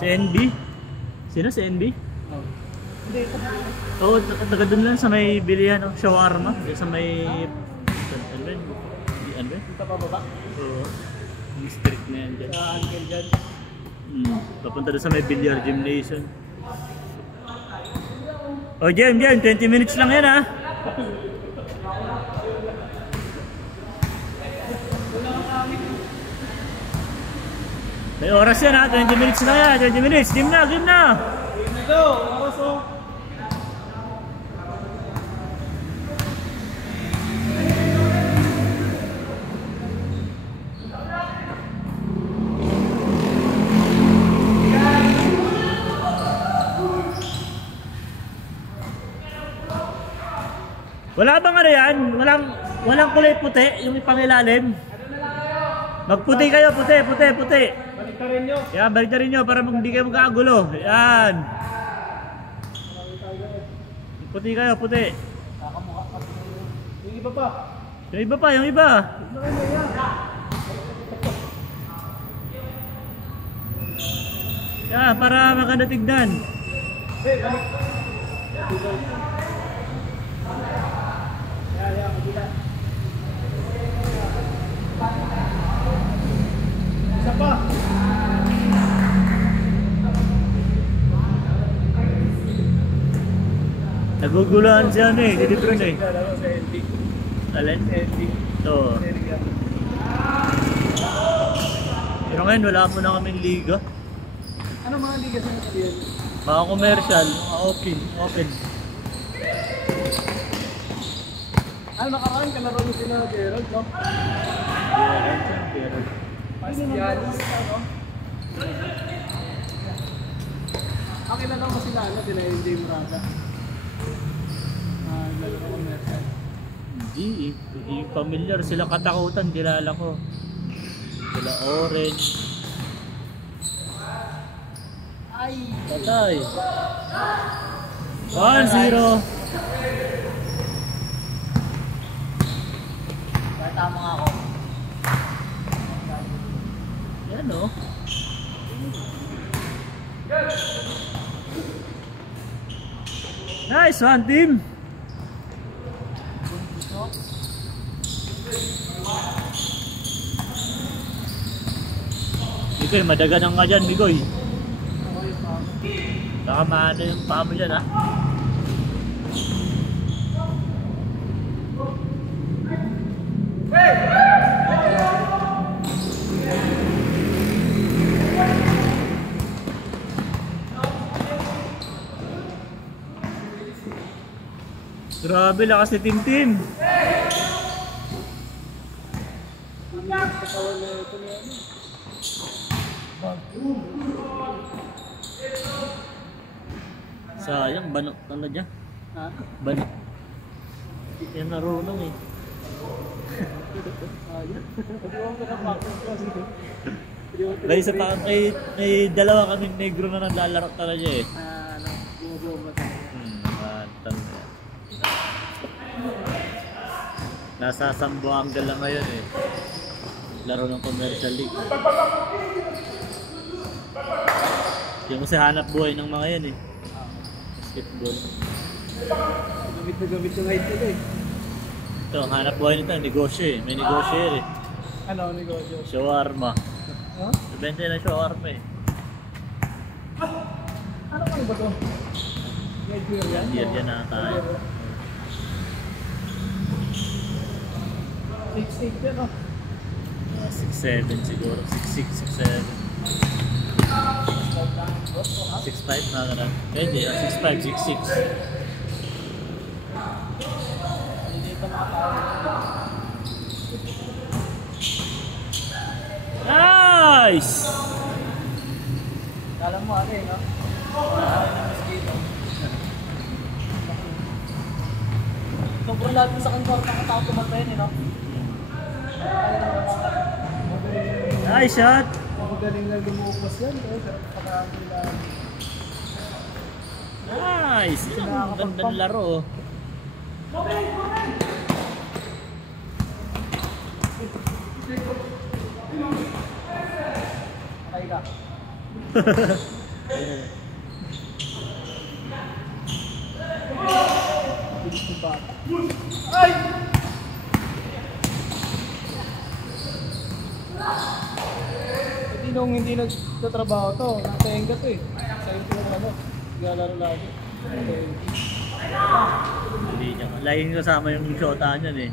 Si NB? Sino si NB? Oo, taga dun lang sa may bilihan ng shawarma. Sa may... Ano yun? Ano yun? Dito pa baba? Oo. Yung street na yan dyan. Uncle dyan. Papunta doon sa may billiard gymnasium. Oh, Jem, 20 minutes lang yan ha. May oras yan ha, 20 minutes na yan, 20 minutes. Game na, game na. Game na daw, oras o. Wala bang ano yan? Walang kulay puti, yung ipangilalim. Magputi kayo, puti. Balik ka rin nyo. Yan, balik na rin nyo para hindi kayo magkagulo. Yan. Puti kayo, puti. Yung iba pa. Yung iba pa, yung iba. Yan, para maganda tignan. Hey, balik. Kabila. Isa pa. Naguguluhan siya ano eh, didipron eh. Alin? Ito. Pero ngayon wala mo na kaming liga. Ano mga liga sa nasabihan? Mga commercial, mga open. Ano nakaraan kalaro mo sila Gerald, no? Gerald. Pasialis, ano? Pakilala mo sila, ano? Sila MJ Murata. Lalo na commercial. Hindi familiar. Sila katakutan, kilala ko. Sila Orange. Ay! Patay. 1-0. Tama nga ako. Yan o. Nice one, team. Bigoy, madaganan nga dyan, Bigoy. Baka maano yung paa mo dyan, ha? Grabe, lakas ni Tintin. Sayang, banok na dyan. Ha? Banok. Yan narunong eh. Dahil sa pa, may dalawa kaming negro na naglalaro talaga eh. Bumabomba tayo. Nasa Sambuanga lang ngayon eh. Laro ng commercial league. Yung kasi hanap buhay ng mga yan eh. Basketball. Gamit na gamit yung height nila eh. Ito, ang hanap buhay nito, negosyo eh. May negosyo eh. Ano ang negosyo? Shawarma. Huh? Nabenta na shawarma eh. Ano ba ito? Medyo yan? Yan na tayo. 6'8 yan oh. 6'7 siguro. 6'6, 6'7. 6'5 na ganun. Pwede, 6'5, 6'6. Nice! Alam mo ano eh, no? Sobrang lahat sa kantor nakatao tumatay eh, no? Nice shot! Magaling na lumupas yan. Sarap pakain nila. Nice! Ang gandang laro. Ay ka. Ay! Hindi nagtatrabaho to. Nakatenga to eh. Sa ito yung ano. Naglalaro lagi. Hindi niya. Laging kasama yung shota niyan eh.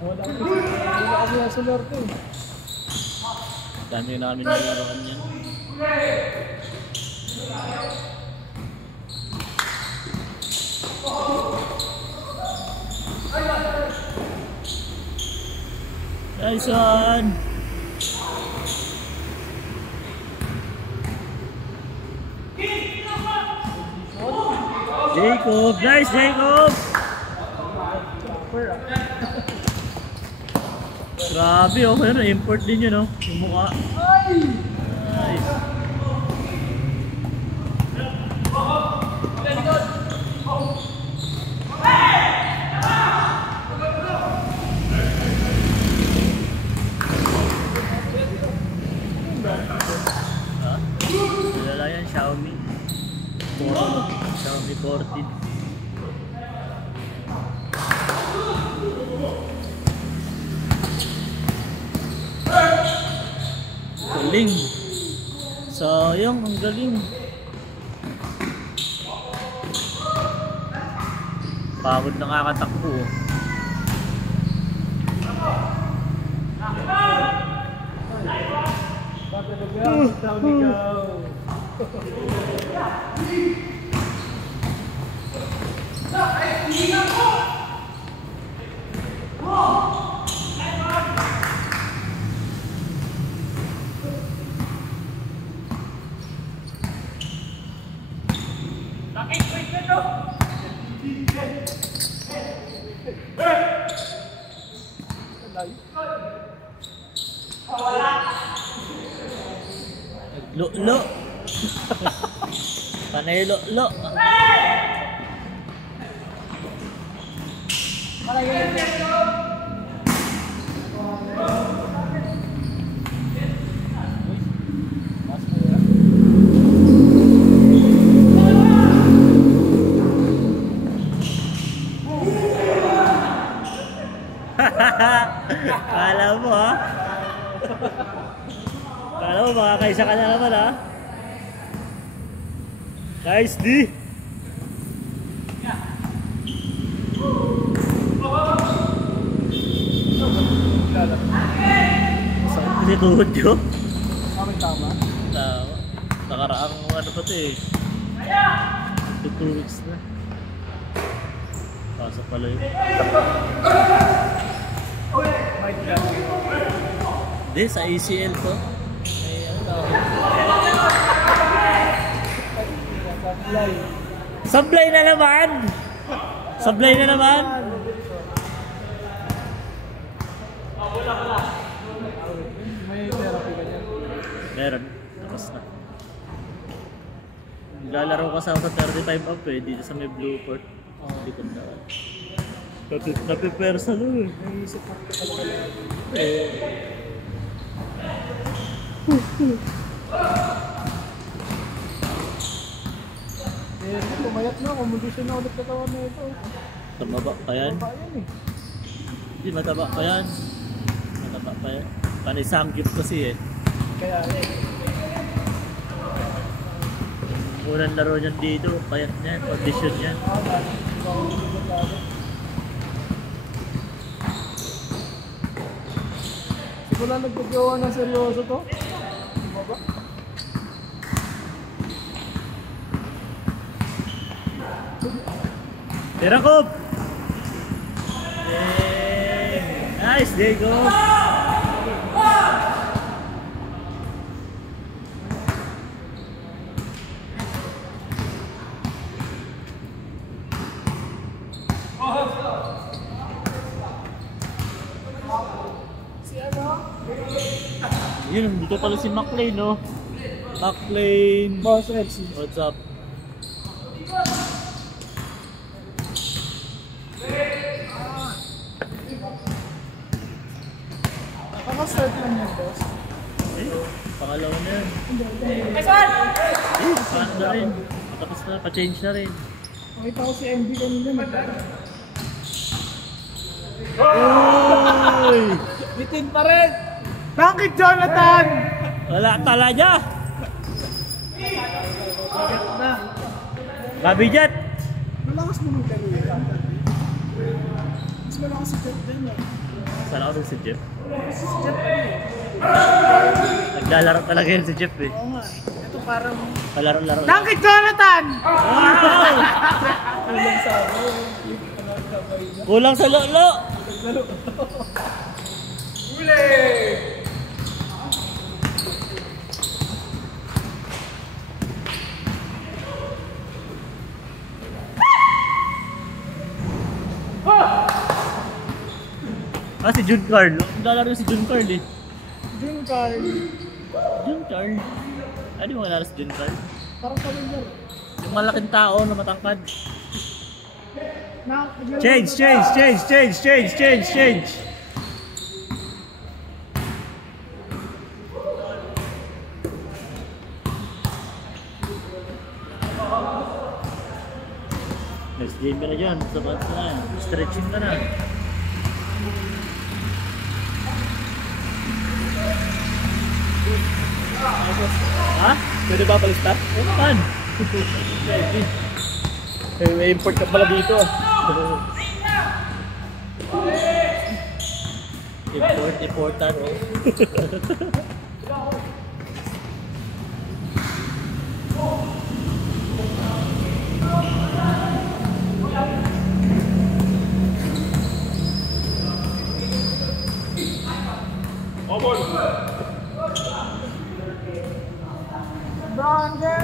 Wala kami na sulerte eh. Dami namin nalaroan niyan. Nice one! Jacob! Nice, Jacob! Grabe oh, ano, import din yun oh, yung mukha. Nice! Wala yan, Xiaomi 14. Galing. Sayang, ang galing. Pagod na kakatakbo. Down we go. Lo. Panay lo. Kala mo ha? Kala mo makakaisa ka na naman ha? Nice D! Sakit kasi tuhod yun. Tama. Tama. Nakaraang ano pa ito eh. 2 weeks na. Pasok pala yun. Hindi, sa ACL to. Ay, ano. Sablay na naman! Sablay na naman! May therapy ka dyan. Meron. Tapos na. Lalaro ka sa 35 up eh. Dito sa may blue port. Likod na. Napipersa lang eh. Naisip ko talaga. Pumayat na, kumundisyon na ulit katawan na ito. Tumaba pa yan? Kaya eh. Hindi, mataba pa yan. Mataba pa yan. Panisangkip kasi eh. Kaya Unang laro niyan dito, payat niyan, condition niyan. Siguro nagpagawa ng seryoso to. Baba. Tirakob! Nice, Diego! Yun, dito pala si McLean, no? McLean. Boss FC. What's up? Start lang yan, boss. Eh, pangalawa na yun. Nice one! Eh, paano na rin? Tapos na, pa-change na rin. Makita ko si MB kanina, Uy! bitin pa rin! Bakit, Jonathan? Wala talaga! Na. Gabi Jet! Malakas mo nung kanina. Mas malakas si Jet din, eh. Saan ako si Jeff? Si Jet pa rin. Naglalaro talaga yun si Jeff eh. Oo nga. Ito parang... Palaro-laro. Bakit, Jonathan? Wow! Kulang sa ako. Kulang sa lolo! Huli! Ah, si Jun Carl. Naglalaro si Jun Carl eh. Jun Carl. Jun Carl? Ano yung naglalaro si Jun Carl? Parang familiar. Yung malaking tao na matangkad. Na, Change! Next game ka na dyan. Sabat ka na. Stretching ka na. Ha? Pwede ba palista? Saan? May import ka pala dito. Important oh. Bronger!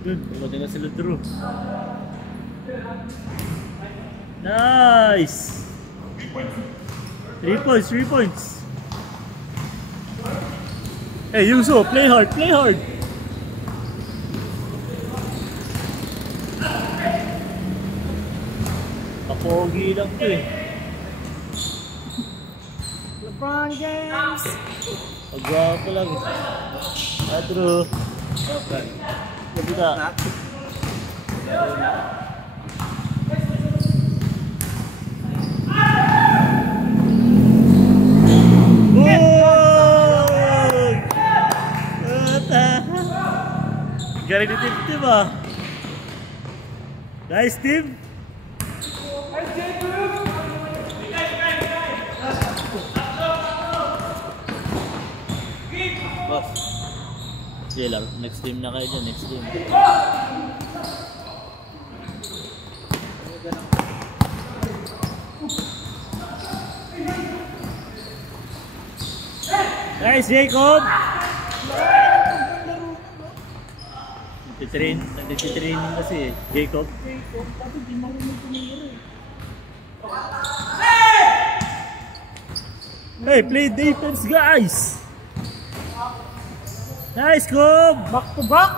Good, dumating na sila Drew. Nice! 3 points. Hey, Yuso, play hard! Kapogi lang to eh. LeBron James! Pagwapo lang eh. Drew. Gabi ka. Galing ni Tim ah. Nice Tim. Boss. Sige lang, next team na kayo dyan, next team. Nice Jacob! Nagtitraining kasi eh, Jacob. Bakit di marunong tumira eh? Hey, play defense guys! Nice Cobb! Back to back!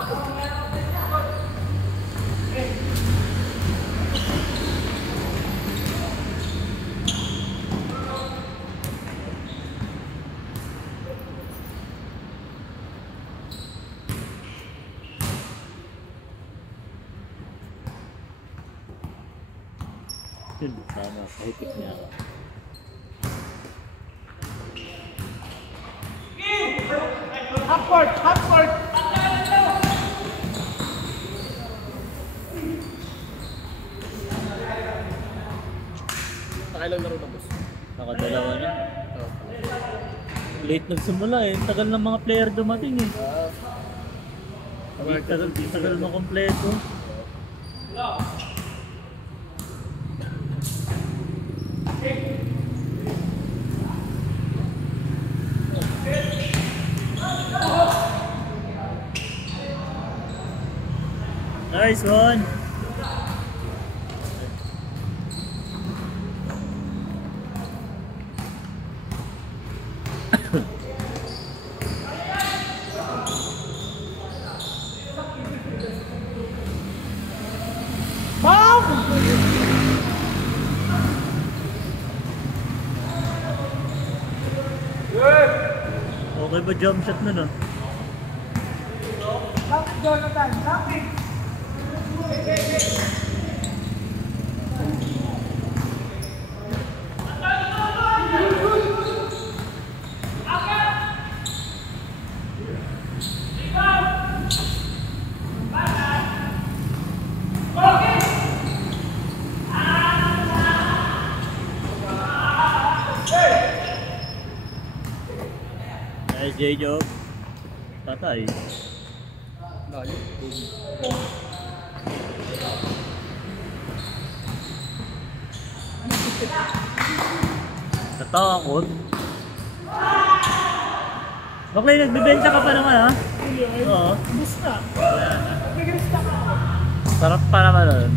Sana, kahipit niya ako. Half court! Nakailang laro na boss? Nakadalawa na. Late nagsimula eh. Tagal ng mga player dumating eh. Tagal na kompleto. Nice one. Okay ba jump shot nun, no? Jonathan, bakit? J-Job. Tatay. Layo. Natakot. Bakit nagbibenta ka pa naman, ha? Oo. Bus na. Nag-rest na ka. Sarap pa naman nun.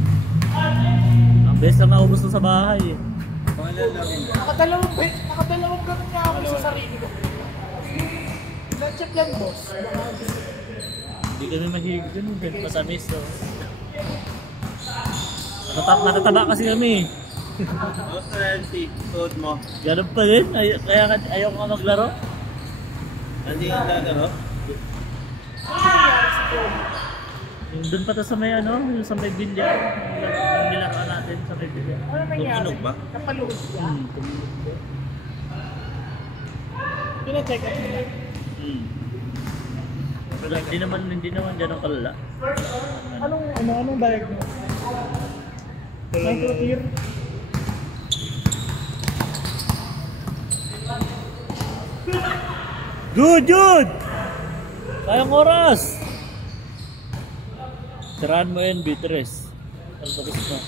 Ang best lang naubos na sa bahay. Nakadalawang ganun niya ako sa sarili ko. Check yan, boss. Hindi kami mahilig dun. Masamis, so. Matataba kasi kami. Gusto na si code mo. Ganun pa rin. Kaya ayaw ko nga maglaro. Hindi yung lalaro? Yung dun pa to sa may ano, yung sa may bilyar. Yung nilaruan natin sa may bilyar. Ano nangyari? Tumunog ba? Napalugod siya. Tumunog ba? Pina-check up niya. Pero hindi naman dyan ang kalala. Anong diagnose? Microtear? Jude! Sayang oras! Siraan mo yun, Beatrice. Ano tapos na?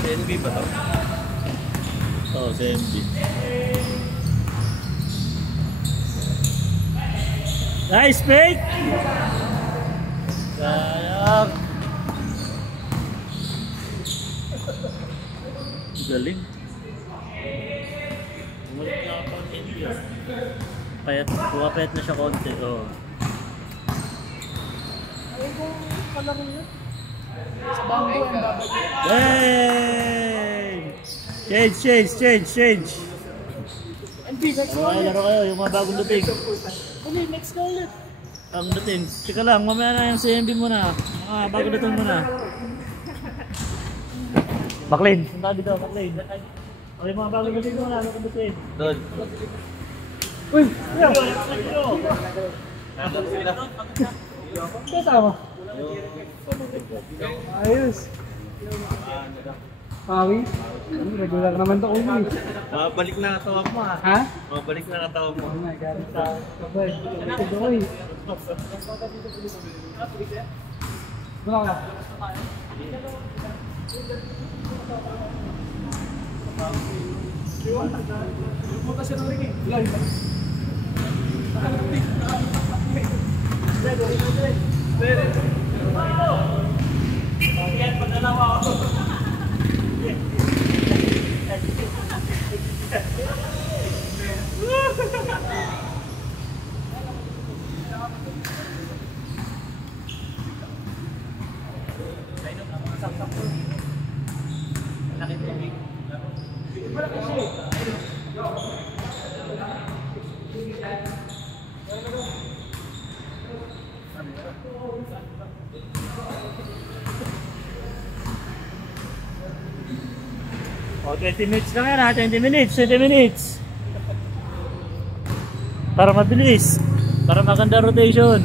CNB ba to? Oo, CMB. Nice fake! Sayang! Galing. Bumalik na ako ang India. Pumapayat na siya konti. Oh. Ay, kung kalaro yun. Sa bangko yung babalik. Yay! Change! NP, next Okay, ulit. laro kayo, yung mga bagong dating. Uli, next ka ulit. Bagong dating. Teka lang, mamaya na yung CMB muna. Mga bagong dating muna. Maclean. Punta dito, Maclean. Okay, mga bagong dating muna. Bagong dating. Doon. Uy, yeah. Nandun sila. Kasama. Ayos. Pawi? Regular naman to uli. Mabalik na katawag mo ha. Ha? Mabalik na katawag mo. Oh my God. Sabay. Ito doy. Wala ka. Pumunta siya ng ringin. Live. Oh, 20 minutes lang yan ha, 20 minutes. Para mabilis. Para maganda rotation.